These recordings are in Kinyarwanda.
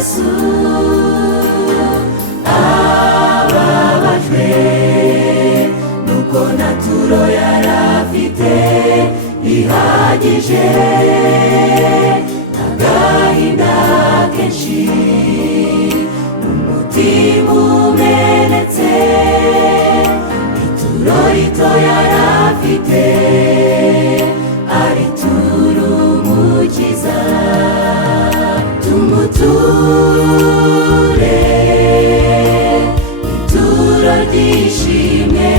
Yesu ababajwe nuko nta turo yarafite ihagije, n'agahinda kenshi umutima umenetse, ituro rito yarafite aritura umukiza. Tumuture ituro ry'ishimwe,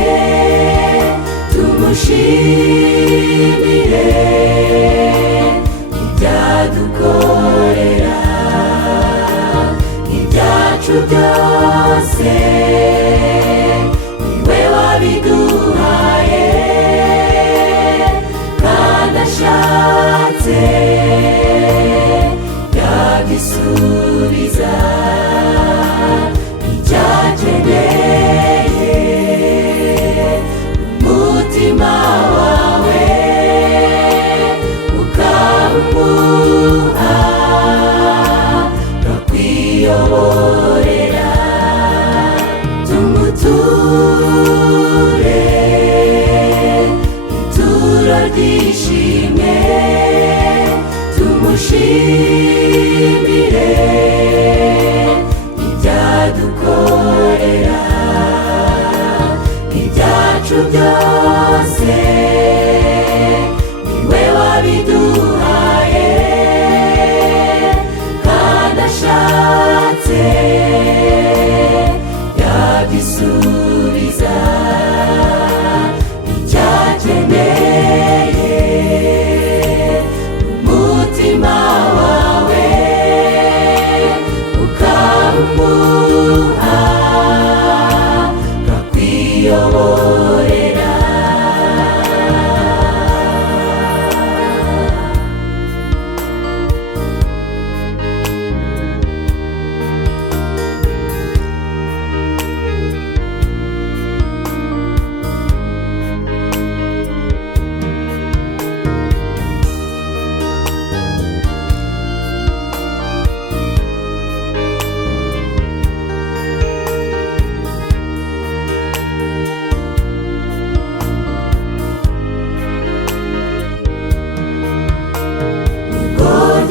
tumushimire ibyadukorera, ibyacu byose niwe wabiduhaye, kandi ashatse yabisubiza icyakeneye. Umutima wawe ukawumuha, akwiyoborera. Tumuture ituro ry'ishimwe, tumushimire ibyadukorera, ibyacu byose niwe wabiduhaye, kandi ashatse yabisubiza icyakeneye. Umutima wawe ukawumuha, akwiyoborera.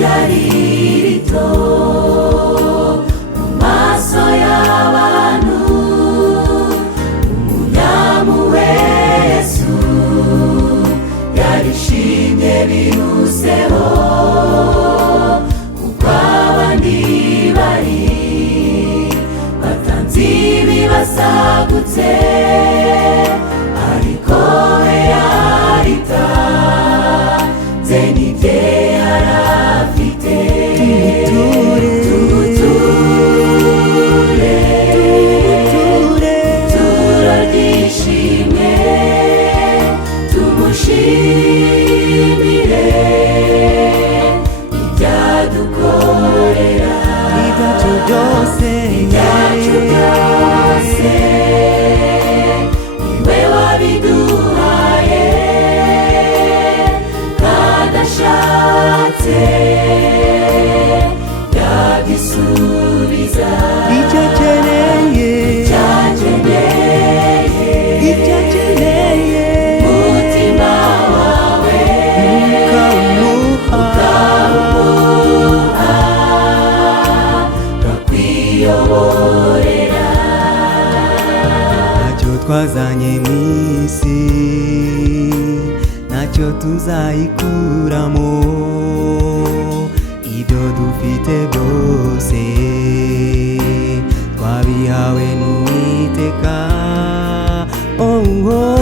Ryari rito mu maso y'abantu, umunyamuwe Yesu yarishimye biruseho, kuko abandi bari batanze ibibasagutse, ariko we yaritanze n'ibye yarafite. Tumuture ituro ry'ishimwe, tumushimire ibyadukorera, ibyacu byose niwe wabiduhaye, kandi ashatse yabisubiza icyakeneye. Umutima wawe ukawumuha, akwiyoborera. Ntacyo twazanye mu isi, ntacyo tuzayikuramo, ibyo dufite byose twabihawe n'Uwiteka. Oh, oh.